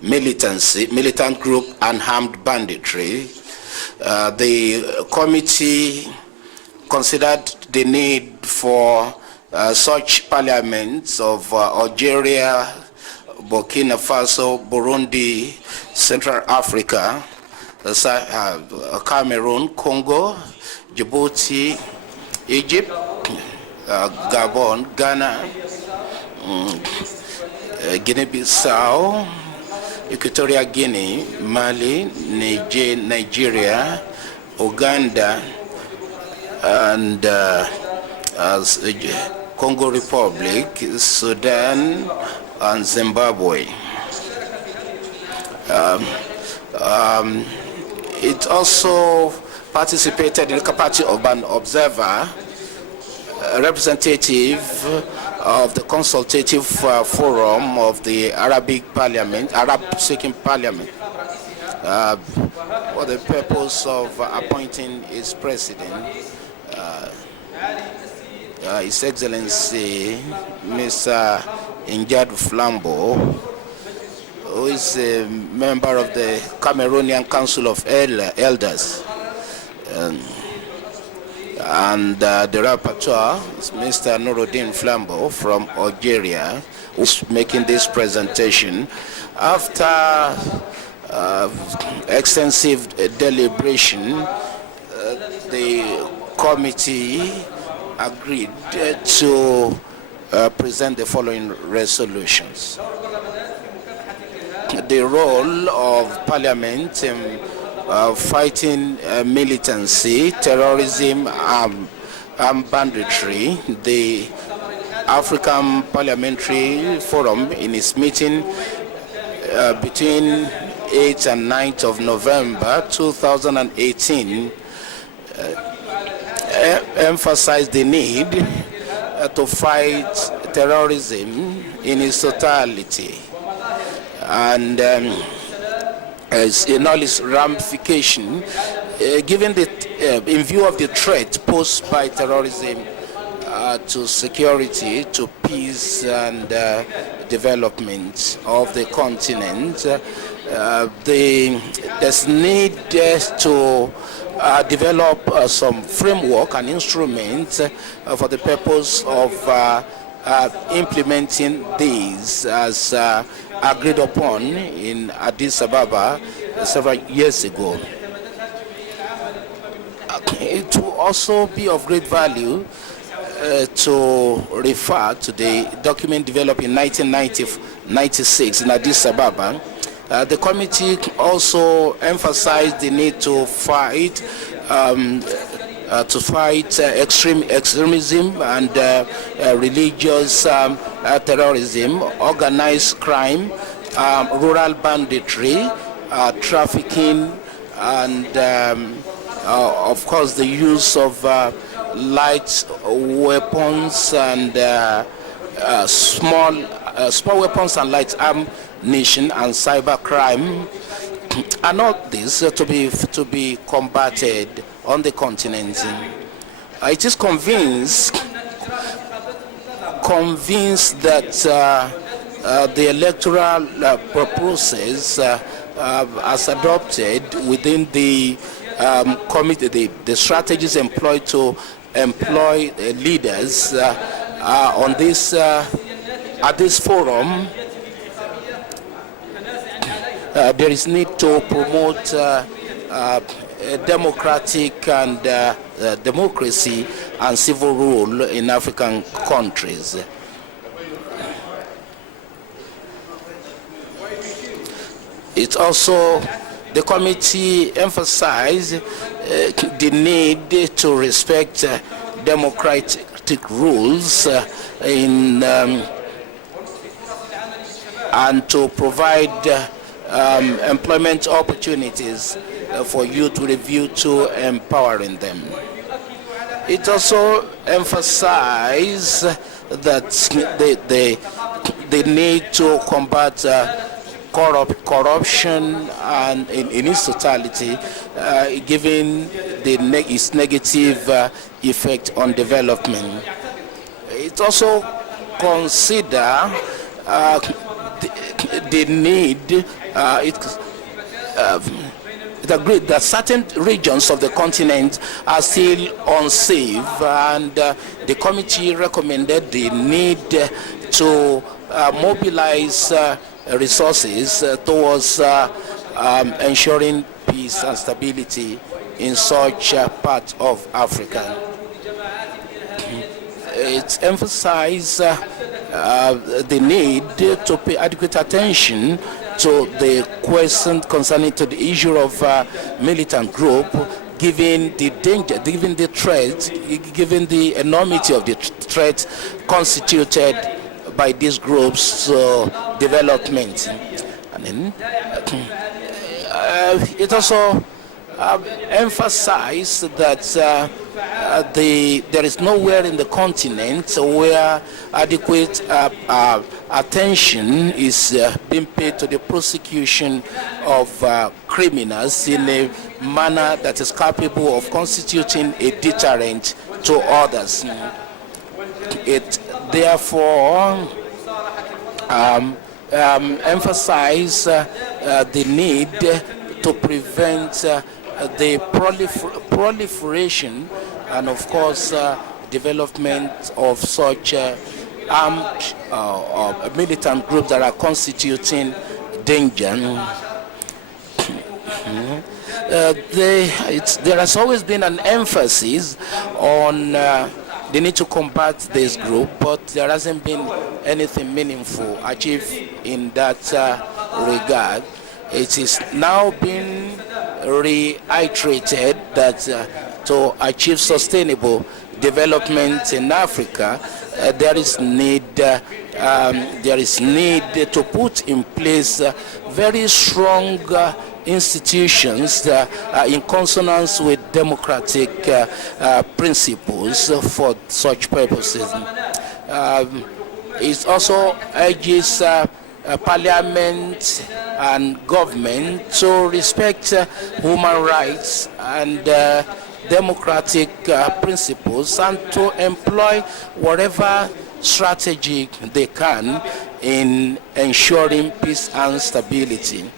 militant group, and armed banditry. The committee considered the need for such parliaments of Algeria, Burkina Faso, Burundi, Central Africa, Cameroon, Congo, Djibouti, Egypt, Gabon, Ghana, Guinea-Bissau, Equatorial Guinea, Mali, Nigeria, Uganda, and Congo Republic, Sudan, and Zimbabwe. It also participated in the capacity of an observer, a representative of the consultative forum of the Arab-speaking parliament, for the purpose of appointing its president, His Excellency Mr. Njad Flambo, who is a member of the Cameroonian Council of Elders. And the rapporteur is Mr. Nuruddin Flambo from Algeria, who's making this presentation. After extensive deliberation, the committee agreed to present the following resolutions. The role of Parliament in fighting militancy, terrorism, and banditry. The African Parliamentary Forum, in its meeting between 8th and 9th of November 2018, emphasized the need to fight terrorism in its totality, and in all its ramification, given in view of the threat posed by terrorism to security, to peace and development of the continent, there's need to develop some framework and instruments for the purpose of implementing these as agreed upon in Addis Ababa several years ago. It will also be of great value to refer to the document developed in 1996 in Addis Ababa. The committee also emphasized the need to fight extremism and religious terrorism, organized crime, rural banditry, trafficking, and of course the use of light weapons and small weapons and light ammunition and cyber crime, and all this to be combated on the continent. It is convinced that the electoral process as adopted within the committee, the strategies employed to employ leaders on this at this forum, there is need to promote democratic and democracy and civil rule in African countries. It also, the committee emphasized the need to respect democratic rules and to provide employment opportunities for youth with a view to empowering them. It also emphasized that they need to combat corruption and in its totality, given its negative effect on development. It also consider the need, it agreed that certain regions of the continent are still unsafe, and the committee recommended the need to mobilize resources towards ensuring peace and stability in such part of Africa. It emphasized the need to pay adequate attention to the question concerning to the issue of militant group, given the danger, given the threat, given the enormity of the threat constituted by these groups' development. And then it also emphasized that there is nowhere in the continent where adequate attention is being paid to the prosecution of criminals in a manner that is capable of constituting a deterrent to others. It therefore emphasizes the need to prevent the proliferation and, of course, development of such armed militant groups that are constituting danger. There has always been an emphasis on the need to combat this group, but there hasn't been anything meaningful achieved in that regard. It is now being reiterated that to achieve sustainable development in Africa, there is need to put in place very strong institutions in consonance with democratic principles for such purposes. It also urges Parliament and government to respect human rights and democratic principles, and to employ whatever strategy they can in ensuring peace and stability.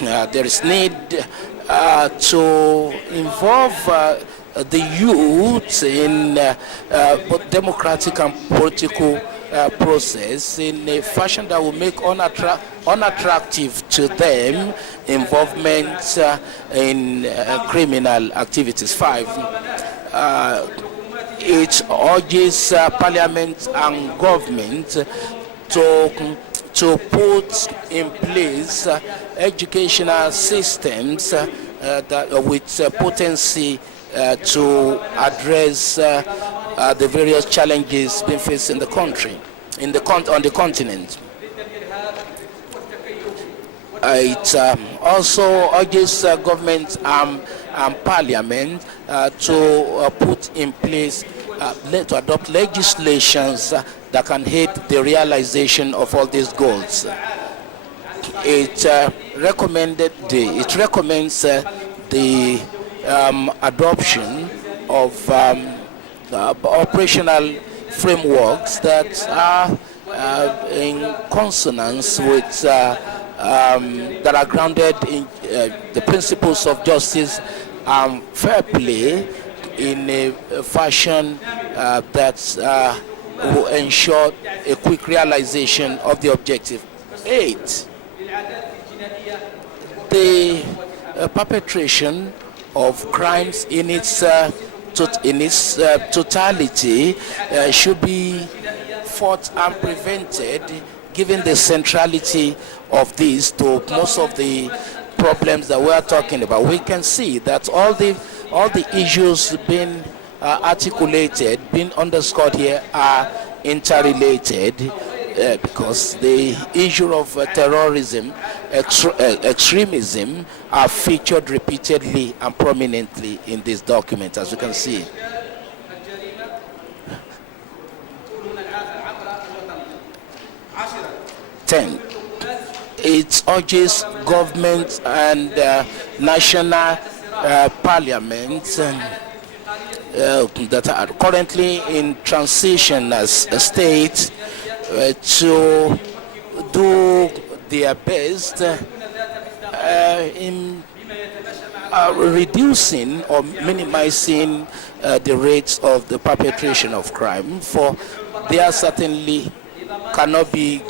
There is need to involve the youth in both democratic and political process in a fashion that will make unattractive to them involvement in criminal activities. 5. It urges Parliament and government to put in place educational systems with potency to address the various challenges being faced in the country, on the continent. It also urges government and Parliament to put in place, to adopt legislations that can aid the realization of all these goals. It recommends the adoption of operational frameworks that are in consonance with that are grounded in the principles of justice and fair play in a fashion that will ensure a quick realization of the objective. 8. The perpetration of crimes in its totality should be fought and prevented, given the centrality of these to most of the problems that we are talking about. We can see that all the issues being articulated, being underscored here, are interrelated, because the issue of terrorism, extremism are featured repeatedly and prominently in this document, as you can see. 10. It urges government and national parliaments that are currently in transition as a state to do their best in reducing or minimizing the rates of the perpetration of crime, for there certainly cannot be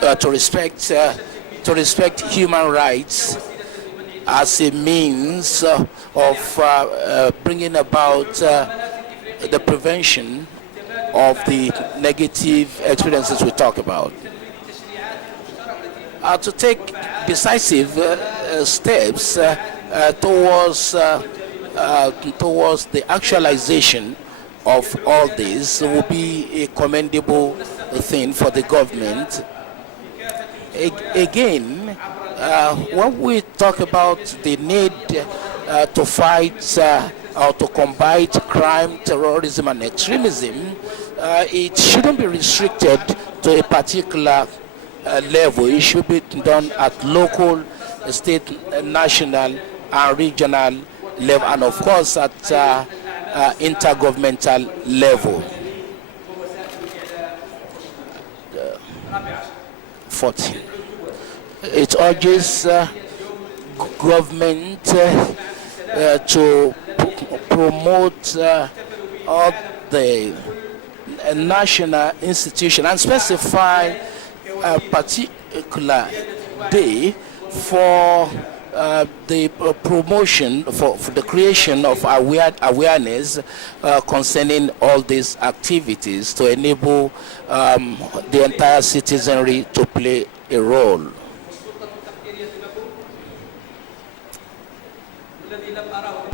to respect human rights as a means of bringing about the prevention of the negative experiences we talk about. To take decisive steps towards the actualization of all this will be a commendable thing for the government. Again, when we talk about the need to fight or to combat crime, terrorism, and extremism, it shouldn't be restricted to a particular level. It should be done at local, state, national, and regional level, and of course at intergovernmental level. 14. It urges government to promote all the national institution and specify a particular day for the promotion, for the creation of awareness concerning all these activities to enable the entire citizenry to play a role.